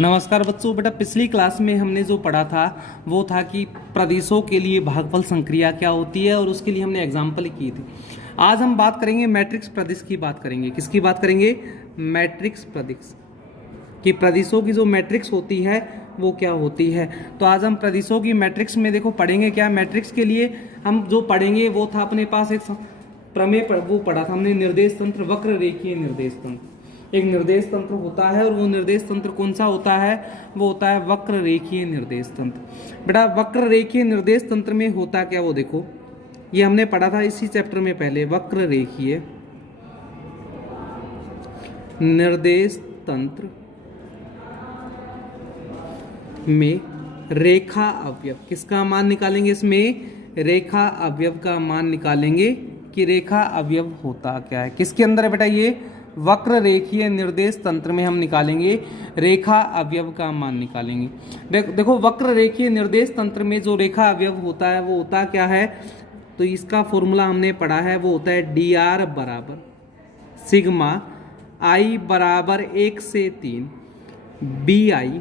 नमस्कार बच्चों। बेटा पिछली क्लास में हमने जो पढ़ा था वो था कि प्रदेशों के लिए भागफल संक्रिया क्या होती है और उसके लिए हमने एग्जाम्पल की थी। आज हम बात करेंगे मैट्रिक्स प्रदेश की बात करेंगे। किसकी बात करेंगे? मैट्रिक्स प्रदेश कि प्रदेशों की जो मैट्रिक्स होती है वो क्या होती है। तो आज हम प्रदेशों की मैट्रिक्स में देखो पढ़ेंगे क्या। मैट्रिक्स के लिए हम जो पढ़ेंगे वो था अपने पास एक प्रमेय वो पढ़ा था हमने, निर्देश तंत्र, वक्र रेखीय निर्देश तंत्र। एक निर्देश तंत्र होता है और वो निर्देश तंत्र कौन सा होता है? वो होता है वक्र रेखीय निर्देश तंत्र। बेटा वक्र रेखीय निर्देश तंत्र में होता क्या वो देखो, ये हमने पढ़ा था इसी चैप्टर में पहले। वक्र रेखीय निर्देश तंत्र में रेखा अवयव, किसका मान निकालेंगे? इसमें रेखा अवयव का मान निकालेंगे कि रेखा अवयव होता क्या है। किसके अंदर है बेटा? ये वक्र रेखीय निर्देश तंत्र में हम निकालेंगे रेखा अवयव का मान निकालेंगे। देखो वक्र रेखीय निर्देश तंत्र में जो रेखा अवयव होता है वो होता क्या है? तो इसका फॉर्मूला हमने पढ़ा है, वो होता है dr बराबर सिग्मा i बराबर 1 से 3 bi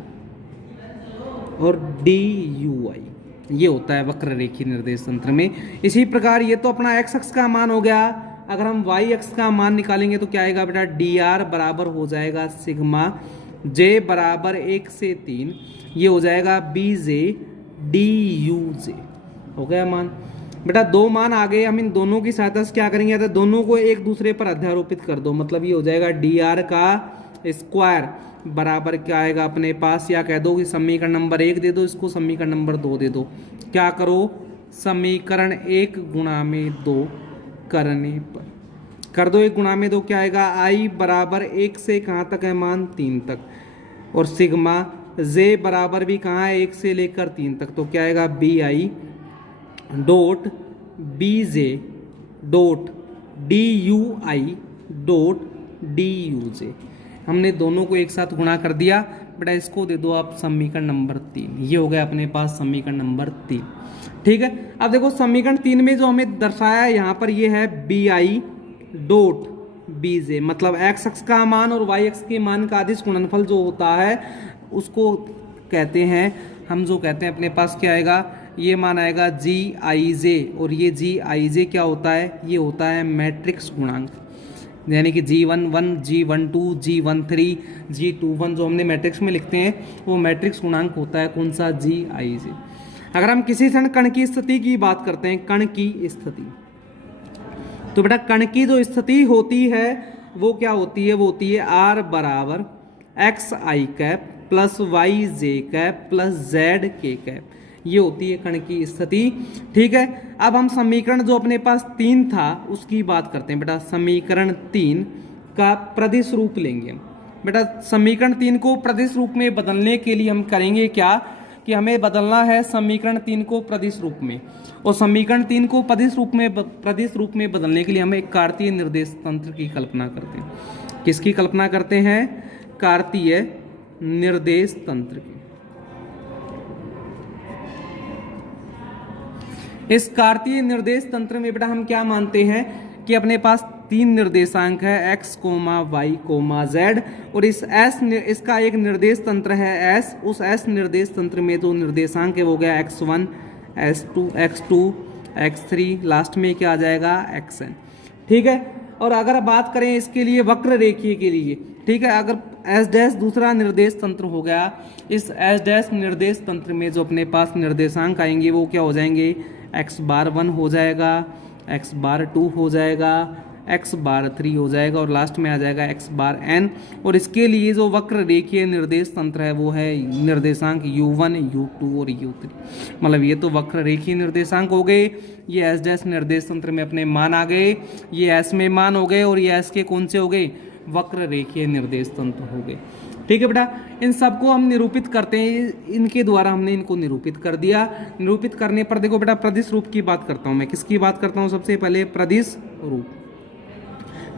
और dui, ये होता है वक्र रेखीय निर्देश तंत्र में। इसी प्रकार ये तो अपना x अक्ष का मान हो गया। अगर हम y अक्ष का मान निकालेंगे तो क्या आएगा बेटा? dr बराबर हो जाएगा सिग्मा j बराबर 1 से 3, ये हो जाएगा bj duj, हो गया मान। बेटा दो मान आ गए, हम इन दोनों की सहायता से क्या करेंगे? तो दोनों को एक दूसरे पर अध्यारोपित कर दो, मतलब ये हो जाएगा dr का स्क्वायर बराबर क्या आएगा अपने पास, या कह दो कि समीकरण नंबर 1 दे दो, इसको समीकरण नंबर 2 दे दो। क्या करो? समीकरण 1 गुणा में 2 करने पर कर दो, 1 गुणा में 2 क्या आएगा? i बराबर 1 से कहाँ तक है मान? 3 तक, और सिग्मा j बराबर भी कहाँ है? 1 से लेकर 3 तक, तो क्या आएगा? bi dot bj dot dui dot duj। हमने दोनों को एक साथ गुणा कर दिया। बेटा इसको दे दो आप समीकरण नंबर 3, ये हो गया अपने पास समीकरण नंबर 3। ठीक है, अब देखो समीकरण 3 में जो हमें दर्शाया है यहाँ पर ये है bi डॉट bj, मतलब x अक्ष का मान और y अक्ष के मान का अदिश गुणनफल जो होता है उसको कहते हैं, हम जो कहते हैं अपने पास क्या आएगा? ये मान आएगा gij, और ये gij क्या होता है? ये होता है मैट्रिक्स गुणांक, यानी कि G11, G12, G13, G21 जो हमने मैट्रिक्स में लिखते हैं वो मैट्रिक्स गुणांक होता है कौन सा? gij। अगर हम किसी क्षण कण की स्थिति की बात करते हैं, कण की स्थिति, तो बेटा कण की जो स्थिति होती है वो क्या होती है? वो होती है r बराबर xi cap plus yj cap plus zk cap, ये होती है कण की स्थिति। ठीक है, अब हम समीकरण जो अपने पास 3 था उसकी बात करते हैं। बेटा समीकरण 3 का प्रदिश रूप लेंगे हम। बेटा समीकरण 3 को प्रदिश रूप में बदलने के लिए हम करेंगे क्या कि हमें बदलना है समीकरण 3 को प्रदिश रूप में, और समीकरण 3 को प्रदिश रूप में बदलने के लिए हम एक कार्तीय निर्देश तंत्र की कल्पना करते हैं। किसकी कल्पना करते हैं? कार्तीय निर्देश तंत्र की। इस कार्तीय निर्देश तंत्र में बेटा हम क्या मानते हैं कि अपने पास 3 निर्देशांक है x, y, z, और इस s इसका एक निर्देश तंत्र है s। उस s निर्देश तंत्र में जो निर्देशांक है वो गया x1, x2, x3, लास्ट में क्या आ जाएगा? xn। ठीक है, और अगर बात करें इसके लिए वक्र रेखीय के लिए, ठीक है, अगर s डैश दूसरा निर्देश तंत्र हो गया, इस s डैश निर्देश तंत्र में जो अपने पास निर्देशांक आएंगे वो क्या हो जाएंगे? x बार 1 हो जाएगा, x बार 2 हो जाएगा, x बार 3 हो जाएगा, और लास्ट में आ जाएगा x बार n। और इसके लिए जो वक्र रेखीय निर्देश तंत्र है वो है निर्देशांक u1, u2 और u3, मतलब ये तो वक्र रेखीय निर्देशांक हो गए। ये s डैश निर्देश तंत्र में अपने मान आ गए, ये s में मान हो गए, और ये s के कौन से हो गए? वक्र रेखीय निर्देश तंत्र हो गए। ठीक है बेटा, इन सबको हम निरूपित करते हैं, इनके द्वारा हमने इनको निरूपित कर दिया। निरूपित करने पर देखो बेटा प्रदिश रूप की बात करता हूं मैं। किसकी बात करता हूं? सबसे पहले प्रदिश रूप।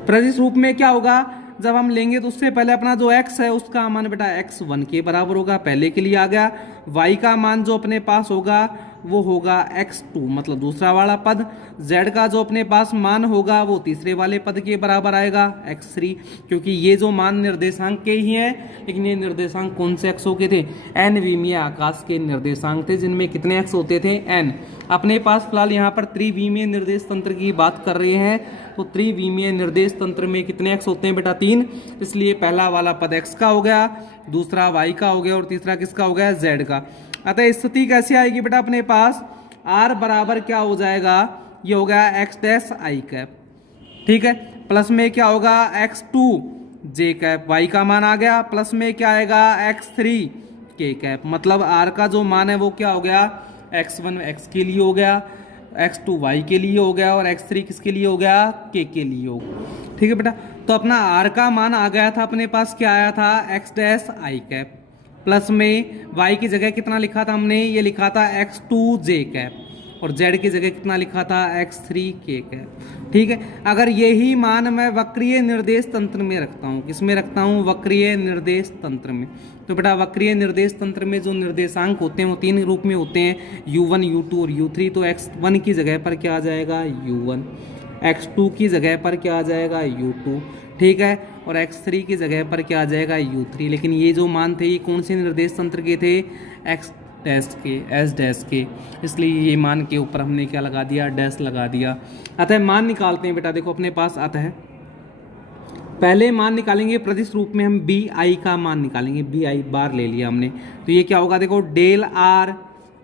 प्रदिश रूप में क्या होगा? जब हम लेंगे तो उससे पहले अपना जो x है उसका मान बेटा x1 के बराबर होगा, पहले के लिए आ गया। y का मान जो अपने पास होगा वो होगा x2 मतलब दूसरा वाला पद। z का जो अपने पास मान होगा वो तीसरे वाले पद के बराबर आएगा x3, क्योंकि ये जो मान निर्देशांक के ही हैं, लेकिन ये निर्देशांक कौन से अक्षों के थे? n विमीय आकाश के निर्देशांक थे, जिनमें कितने अक्ष होते थे? n। अपने पास फिलहाल यहाँ पर त्रिविमीय निर्देश तंत्र की बात कर रहे हैं, तो त्रिविमीय निर्देश तंत्र में कितने अक्ष होते हैं बेटा? 3। इसलिए पहला वाला पद x का हो गया, दूसरा y का हो गया और तीसरा किसका हो गया? z का। अतः स्थिति कैसे आएगी बेटा अपने पास? r बराबर क्या हो जाएगा? ये हो गया x डैश i कैप, ठीक है, प्लस में क्या होगा? x2 j कैप, y का मान आ गया, प्लस में क्या आएगा? x3 k cap. मतलब r का जो मान है वो क्या हो गया? x1 x के लिए हो गया, x2 y के लिए हो गया और x3 किसके लिए हो गया? k के लिए हो गया, ठीक है बेटा। तो अपना r का मान आ गया था अपने पास, क्या आया था? x dash i cap, plus में y की जगह कितना लिखा था हमने? ये लिखा था x2 j कैप, और z की जगह कितना लिखा था? x3 k कैप, ठीक है। अगर यही मान मैं वक्रीय निर्देश तंत्र में रखता हूँ, किस में रखता हूँ? वक्रीय निर्देश तंत्र में। तो बेटा वक्रीय निर्देश तंत्र में जो निर्देशांक होते हैं वो 3 रूप में होते हैं, u1 u2 और u3। तो x1 की जगह पर क्या आ जाएगा? u1, x2 की जगह पर क्या आ जाएगा? u2, ठीक है, और x3 की जगह पर क्या आ जाएगा? u3। लेकिन ये जो मान थे ये कौन से निर्देश तंत्र के थे? x डैश के, एस डैश के, इसलिए ये मान के ऊपर हमने क्या लगा दिया? डैश लगा दिया। अतः मान निकालते हैं बेटा, देखो अपने पास आता है, पहले मान निकालेंगे प्रतिश रूप में हम बी आई का मान निकालेंगे, बी आई बार ले लिया हमने, तो ये क्या होगा? देखो डेल आर,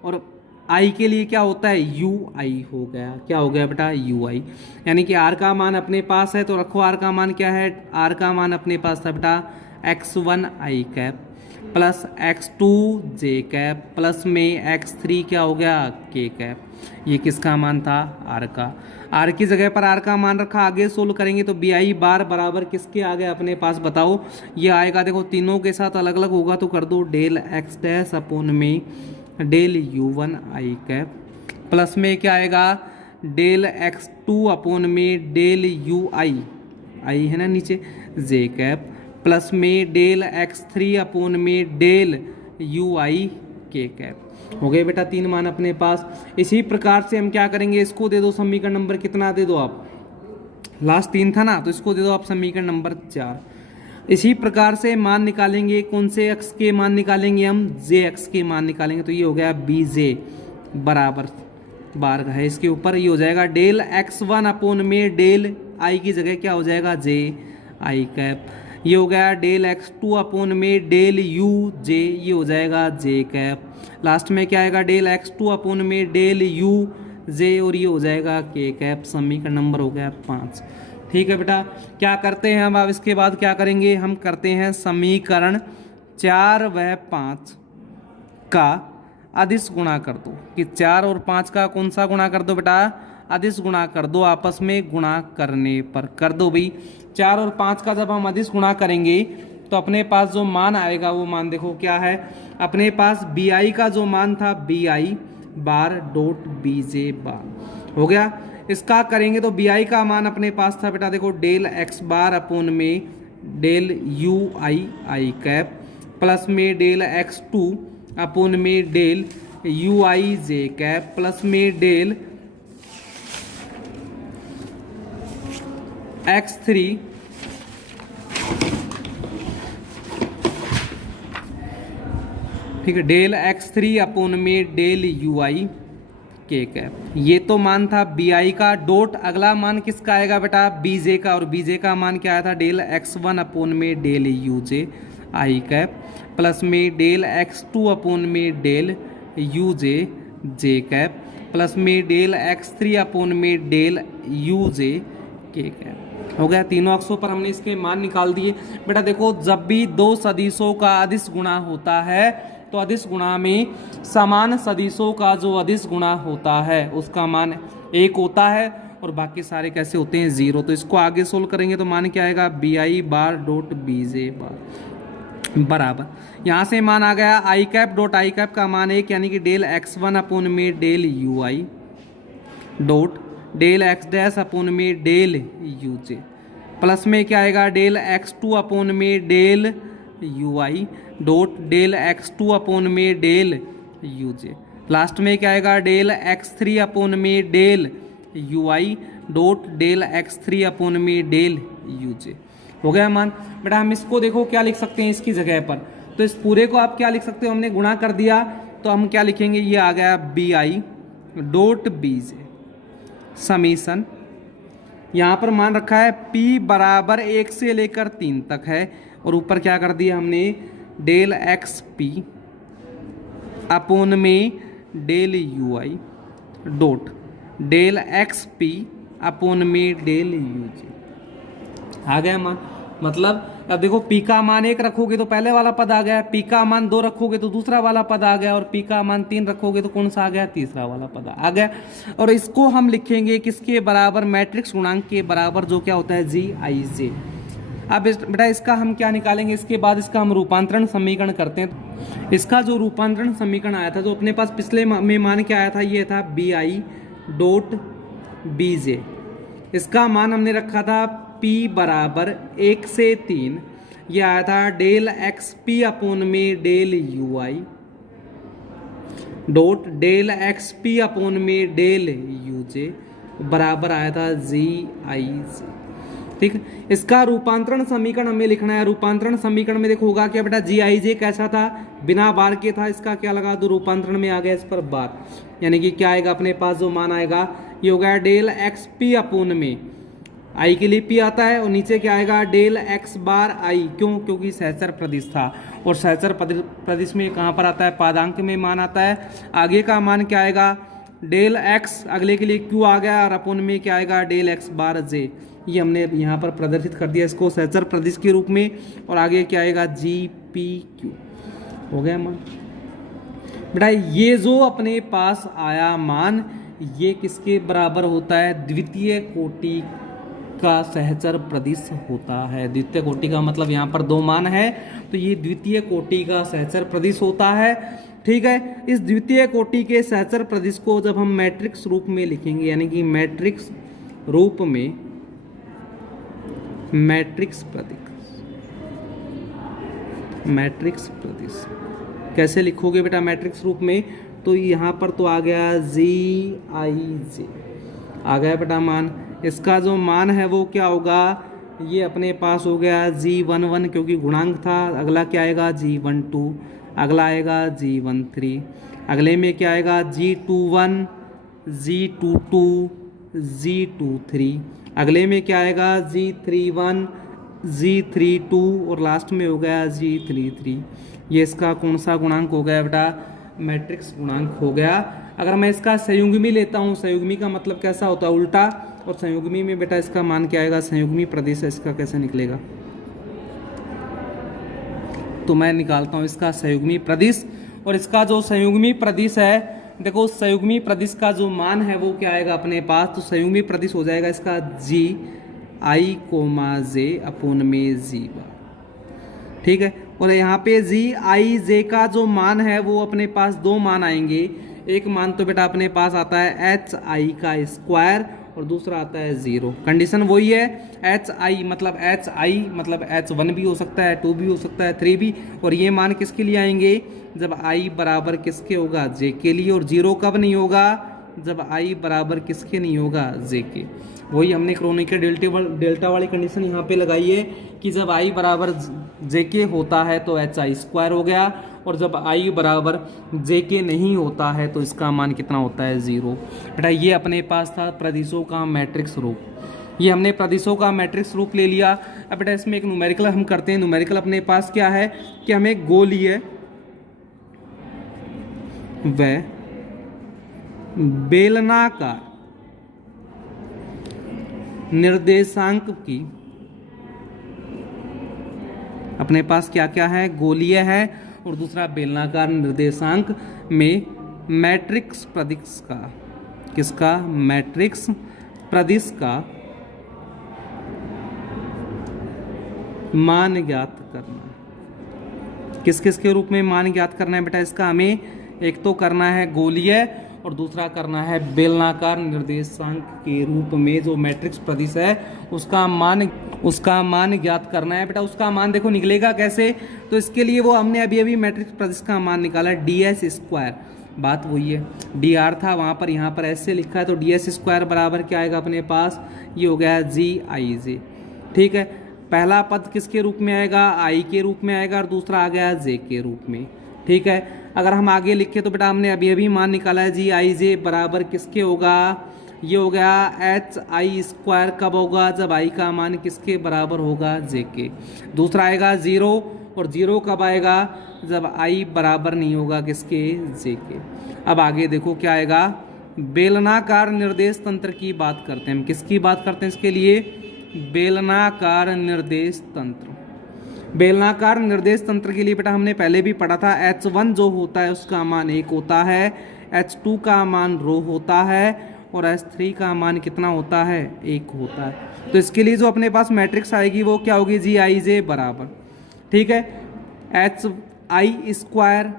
और आई के लिए क्या होता है? यू आई हो गया, क्या हो गया बेटा? यू आई। यानी कि आर का मान अपने पास है, तो रखो आर का मान क्या है? आर का मान अपने पास था बेटा x1 आई कैप प्लस x2 जे कैप, प्लस में x3 क्या हो गया? के कैप। ये किसका मान था? आर का। आर की जगह पर आर का मान रखा, आगे सोल्व करेंगे तो बी आई बार बराबर किसके आ गया अपने पास? बताओ, ये आएगा, देखो तीनों के साथ अलग अलग होगा तो कर दो, डेल एक्स डैश अपोन में डेल u1 आई कैप, प्लस में क्या आएगा? डेल x2 अपोन में डेल u आई, आई है ना नीचे, जे कैप, प्लस में डेल x3 अपोन में डेल u आई के कैप। हो गए बेटा 3 मान अपने पास। इसी प्रकार से हम क्या करेंगे? इसको दे दो समीकरण नंबर कितना दे दो आप? लास्ट 3 था ना, तो इसको दे दो आप समीकरण नंबर 4। इसी प्रकार से मान निकालेंगे, कौन से एक्स के मान निकालेंगे हम? जे एक्स के मान निकालेंगे। तो ये हो गया बी जे बराबर बार का है इसके ऊपर, ये हो जाएगा डेल x1 अपोन में डेल आई की जगह क्या हो जाएगा? जे आई कैप। ये हो गया डेल x2 अपोन में डेल u जे, ये हो जाएगा जे कैप। लास्ट में क्या आएगा? डेल x2 अपोन में डेल u जे, और ये हो जाएगा के कैप। समीकरण नंबर हो गया 5। ठीक है बेटा, क्या करते हैं हम अब इसके बाद क्या करेंगे? हम करते हैं समीकरण 4 व 5 का अदिश गुणा कर दो, कि 4 और 5 का कौन सा गुणा कर दो बेटा? अदिश गुणा कर दो, आपस में गुणा करने पर कर दो भाई। 4 और 5 का जब हम अदिश गुणा करेंगे तो अपने पास जो मान आएगा वो मान देखो क्या है अपने पास? बी आई का जो मान था B I bar dot B J bar हो गया। इसका करेंगे तो बी आई का मान अपने पास था बेटा देखो डेल एक्स बार अपोन में del you i i cap, plus में डेल एक्स टू अपोन में del you i j cap, plus में डेल x3 ठीक है डेल x3 अपोन में del you i k cap. ये तो मान था बी आई का। डॉट अगला मान किसका आएगा बेटा? बी जे का, और बी जे का मान क्या आया था? डेल x1 अपोन में del you j i cap, plus में डेल x2 अपोन में del you j j cap, plus में डेल x3 अपोन में del you j k cap. हो गया, तीनों अक्षों पर हमने इसके मान निकाल दिए। बेटा देखो, जब भी दो सदिशों का अदिश गुणा होता है तो अदिश गुणा में समान सदिशों का जो अदिश गुणा होता है उसका मान 1 होता है और बाकी सारे कैसे होते हैं? 0। तो इसको आगे सोल्व करेंगे तो मान क्या आएगा? B I bar dot B J bar बराबर, यहाँ से मान आ गया I cap dot I cap का मान 1, यानी कि डेल x1 अपोन में del you I dot del X dash upon में डेल यू जे, प्लस में क्या आएगा? डेल x2 अपोन में del you I dot del x2 upon में डेल यू जे। लास्ट में क्या आएगा, डेल x3 अपॉन में del ui dot del x3 upon में डेल uj। हो गया मान। बेटा हम इसको देखो क्या लिख सकते हैं इसकी जगह पर, तो इस पूरे को आप क्या लिख सकते हो, हमने गुणा कर दिया तो हम क्या लिखेंगे, ये आ गया bi डॉट bj समीशन, यहाँ पर मान रखा है p बराबर 1 से लेकर 3 तक है, और ऊपर क्या कर दिया हमने, डेल xp अपॉन में del ui dot del xp upon में डेल uj। आ गया मान। मतलब अब देखो p का मान 1 रखोगे तो पहले वाला पद आ गया, p का मान 2 रखोगे तो दूसरा वाला पद आ गया, और p का मान 3 रखोगे तो कौन सा आ गया, तीसरा वाला पद आ गया। और इसको हम लिखेंगे किसके बराबर, मैट्रिक्स गुणांक के बराबर, जो क्या होता है GIJ। अब बेटा इसका हम क्या निकालेंगे, इसके बाद इसका हम रूपांतरण समीकरण करते हैं। इसका जो रूपांतरण समीकरण आया था, जो अपने पास पिछले में मान क्या आया था, ये था bi डॉट bj। इसका मान हमने रखा था p बराबर 1 से 3, ये आया था डेल xp अपॉन में del ui dot del xp upon में डेल uj बराबर आया था GIJ। ठीक, इसका रूपांतरण समीकरण हमें लिखना है। रूपांतरण समीकरण में देखो होगा क्या बेटा, GIJ कैसा था, बिना बार के था, इसका क्या लगा दो, रूपांतरण में आ गया इस पर बार, यानी कि क्या आएगा अपने पास जो मान आएगा, ये हो गया डेल xp अपॉन में आई के लिए p आता है, और नीचे क्या आएगा, डेल x बार आई, क्यों, क्योंकि सहचर प्रदिश था, और सहचर प्रदिश में कहाँ पर आता है, पादांक में मान आता है। आगे का मान क्या आएगा, डेल x, अगले के लिए q आ गया, और अपॉन में क्या आएगा, डेल x बार j। ये हमने यहाँ पर प्रदर्शित कर दिया इसको सहचर प्रदिश के रूप में, और आगे क्या आएगा, GPQ। हो गया मान। बेटा ये जो अपने पास आया मान, ये किसके बराबर होता है, द्वितीय कोटि का सहचर प्रदिश होता है। द्वितीय कोटि का मतलब यहाँ पर 2 मान है, तो ये द्वितीय कोटि का सहचर प्रदिश होता है। ठीक है, इस द्वितीय कोटि के सहचर प्रदिश को जब हम मैट्रिक्स रूप में लिखेंगे, यानी कि मैट्रिक्स रूप में, मैट्रिक्स प्रदिश कैसे लिखोगे बेटा मैट्रिक्स रूप में, तो यहाँ पर तो आ गया GIJ, आ गया बेटा मान। इसका जो मान है वो क्या होगा, ये अपने पास हो गया G11 क्योंकि गुणांक था, अगला क्या आएगा G12, अगला आएगा G13, अगले में क्या आएगा G21, G22, G23, अगले में क्या आएगा G31, G32, और लास्ट में हो गया G33। ये इसका कौन सा गुणांक हो गया बेटा, मैट्रिक्स गुणांक हो गया। अगर मैं इसका संयुग्मी लेता हूँ, संयुग्मी का मतलब कैसा होता है, उल्टा, और संयुग्मी में बेटा इसका मान क्या आएगा, संयुग्मी प्रदिश है, इसका कैसे निकलेगा, तो मैं निकालता हूँ इसका संयुग्मी प्रदिश। और इसका जो संयुग्मी प्रदिश है, देखो संयुग्मी प्रदिश का जो मान है वो क्या आएगा अपने पास, तो संयुग्मी प्रदिश हो जाएगा इसका GI, J अपॉन में G। ठीक है, और यहाँ पे GIJ का जो मान है वो अपने पास 2 मान आएंगे। एक मान तो बेटा अपने पास आता है HI का स्क्वायर, और दूसरा आता है 0। कंडीशन वही है, HI मतलब H1 भी हो सकता है, 2 भी हो सकता है, 3 भी। और ये मान किसके लिए आएंगे, जब I बराबर किसके होगा, J के लिए। और 0 कब नहीं होगा, जब I बराबर किसके नहीं होगा, J के। वही हमने क्रोनिकल डेल्टा वाली कंडीशन यहाँ पे लगाई है कि जब I बराबर J के होता है तो HI स्क्वायर हो गया, और जब I बराबर J के नहीं होता है तो इसका मान कितना होता है, 0। बेटा ये अपने पास था प्रदिशों का मैट्रिक्स रूप, ये हमने प्रदिशों का मैट्रिक्स रूप ले लिया। अब बेटा इसमें एक न्यूमेरिकल हम करते हैं। न्यूमेरिकल अपने पास क्या है कि हमें गोलीय व बेलनाकार निर्देशांक की, अपने पास क्या क्या है, गोलीय है और दूसरा बेलनाकार निर्देशांक में मैट्रिक्स प्रदिश का, किसका, मैट्रिक्स प्रदिश का मान ज्ञात करना। किस किस के रूप में मान ज्ञात करना है बेटा, इसका हमें एक तो करना है गोलीय और दूसरा करना है बेलनाकार निर्देशांक के रूप में जो मैट्रिक्स प्रदिश है उसका मान ज्ञात करना है। बेटा उसका मान देखो निकलेगा कैसे, तो इसके लिए वो हमने अभी मैट्रिक्स प्रदिश का मान निकाला ds स्क्वायर, बात वही है, डी आर था वहाँ पर, यहाँ पर ऐसे लिखा है, तो डी एस स्क्वायर बराबर क्या आएगा अपने पास, ये हो गया जी आई जे। ठीक है, पहला पद किसके रूप में आएगा, आई के रूप में आएगा, और दूसरा आ गया जे के रूप में। ठीक है, अगर हम आगे लिखे तो बेटा हमने अभी अभी मान निकाला है, जी आई जे बराबर किसके होगा, ये हो गया एच आई स्क्वायर। कब होगा, जब आई का मान किसके बराबर होगा, जे के। दूसरा आएगा जीरो, और जीरो कब आएगा, जब आई बराबर नहीं होगा किसके, जे के। अब आगे देखो क्या आएगा, बेलनाकार निर्देश तंत्र की बात करते हैं हम। किसकी बात करते हैं इसके लिए, बेलनाकार निर्देश तंत्र। बेलनाकार निर्देश तंत्र के लिए बेटा हमने पहले भी पढ़ा था, H1 जो होता है उसका मान 1 होता है, H2 का मान रो होता है, और H3 का मान कितना होता है, 1 होता है। तो इसके लिए जो अपने पास मैट्रिक्स आएगी वो क्या होगी, जी आई जे बराबर, ठीक है, एच आई स्क्वायर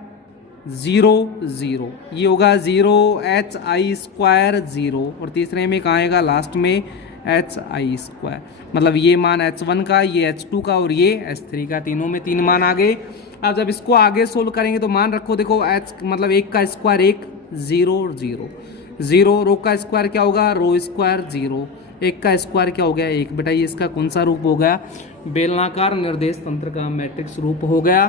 0 0, ये होगा 0 एच आई स्क्वायर 0, और तीसरे में कहाँ आएगा, लास्ट में एच आई स्क्वायर। मतलब ये मान H1 का, ये H2 का, और ये H3 का, तीनों में 3 मान आ गए। अब जब इसको आगे सोल्व करेंगे तो मान रखो, देखो H मतलब 1 का स्क्वायर 1, 0 0 0, रो का स्क्वायर क्या होगा, रो स्क्वायर 0, 1 का स्क्वायर क्या हो गया, 1। बेटा ये इसका कौन सा रूप हो गया, बेलनाकार निर्देश तंत्र का मैट्रिक्स रूप हो गया।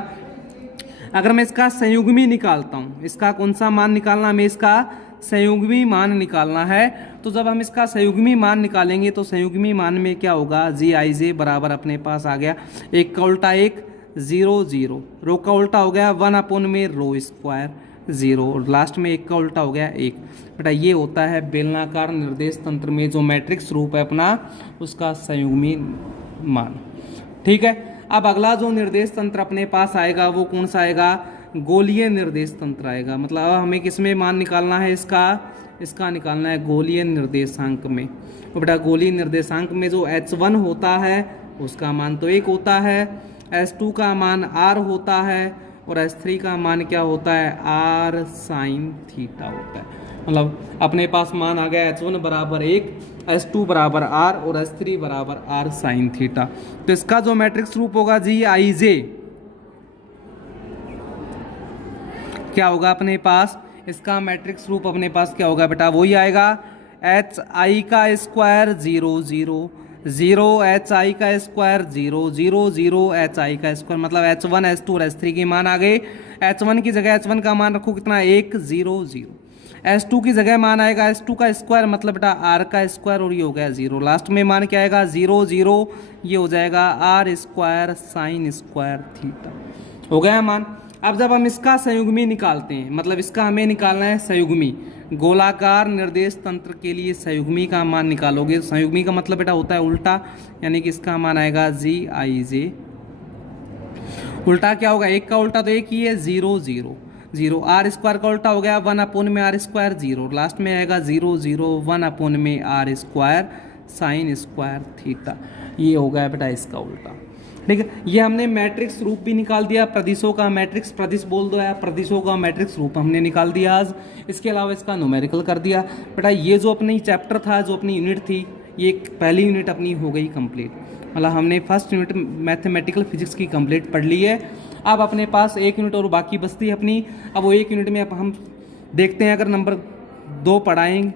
अगर मैं इसका संयुग्मी निकालता हूँ, इसका कौन सा मान निकालना, हमें इसका संयुग्मी मान निकालना है। तो जब हम इसका संयुग्मी मान निकालेंगे तो संयुग्मी मान में क्या होगा, जी आई जे बराबर अपने पास आ गया 1 का उल्टा 1, 0 0, रो का उल्टा हो गया 1 अपॉन में रो स्क्वायर 0, और लास्ट में 1 का उल्टा हो गया 1। बेटा ये होता है बेलनाकार निर्देश तंत्र में जो मैट्रिक्स रूप है अपना, उसका संयुग्मी मान। ठीक है, अब अगला जो निर्देश तंत्र अपने पास आएगा वो कौन सा आएगा, गोलीय निर्देश तंत्र आएगा। मतलब अब हमें किस में मान निकालना है, इसका निकालना है गोलीय निर्देशांक में। तो बेटा गोलीय निर्देशांक में जो H1 होता है उसका मान तो 1 होता है, H2 का मान R होता है, और H3 का मान क्या होता है, R साइन थीटा होता है। मतलब अपने पास मान आ गया H1 बराबर 1, H2 बराबर R, और H3 बराबर R साइन थीटा। तो इसका जो मैट्रिक्स रूप होगा जी आई जे, क्या होगा अपने पास, इसका मैट्रिक्स रूप अपने पास क्या होगा बेटा, वही आएगा एच आई का स्क्वायर 0 0 0, एच आई का स्क्वायर 0 0 0, एच आई का स्क्वायर। मतलब H1 H2 और H3 के मान आ गए। H1 की जगह H1 का मान रखो कितना, 1 0 0, H2 की जगह मान आएगा H2 का स्क्वायर, मतलब बेटा R का स्क्वायर, और ये हो गया 0। लास्ट में मान क्या आएगा, 0 0, ये हो जाएगा R square sine square theta, हो गया मान। अब जब हम इसका संयुग्मी निकालते हैं, मतलब इसका हमें निकालना है संयुग्मी, गोलाकार निर्देश तंत्र के लिए संयुग्मी का मान निकालोगे। संयुग्मी का मतलब बेटा होता है उल्टा, यानी कि इसका मान आएगा जी आई जे। उल्टा क्या होगा, 1 का उल्टा तो 1 ही है, 0 0 0, R स्क्वायर का उल्टा हो गया 1 अपॉन में R स्क्वायर 0, लास्ट में आएगा 0 0 1 अपॉन में R square sine square theta. ये हो गया बेटा इसका उल्टा। ठीक है, ये हमने मैट्रिक्स रूप भी निकाल दिया, प्रदिशों का मैट्रिक्स, प्रदिश बोल दो यार, प्रदिशों का मैट्रिक्स रूप हमने निकाल दिया आज। इसके अलावा इसका न्यूमेरिकल कर दिया। बेटा ये जो अपनी चैप्टर था, जो अपनी यूनिट थी, ये पहली यूनिट अपनी हो गई कंप्लीट। मतलब हमने फर्स्ट यूनिट मैथमेटिकल फिजिक्स की कंप्लीट पढ़ ली है। अब अपने पास 1 यूनिट और बाकी बचती है अपनी। अब वो 1 यूनिट में अब हम देखते हैं अगर नंबर 2 पढ़ाएंगे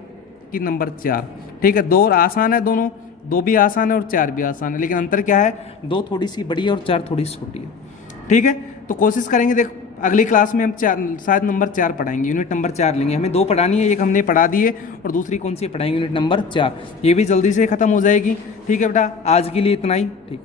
कि नंबर 4। ठीक है, 2 आसान है, दोनों 2 भी आसान है और 4 भी आसान है, लेकिन अंतर क्या है, 2 थोड़ी सी बड़ी है और 4 थोड़ी सी छोटी है। ठीक है, तो कोशिश करेंगे, देख अगली क्लास में हम शायद नंबर 4 पढ़ाएंगे, यूनिट नंबर 4 लेंगे। हमें 2 पढ़ानी है, एक हमने पढ़ा दी है और दूसरी कौन सी पढ़ाएंगे, यूनिट नंबर 4। ये भी जल्दी से ख़त्म हो जाएगी। ठीक है बेटा, आज के लिए इतना ही। ठीक।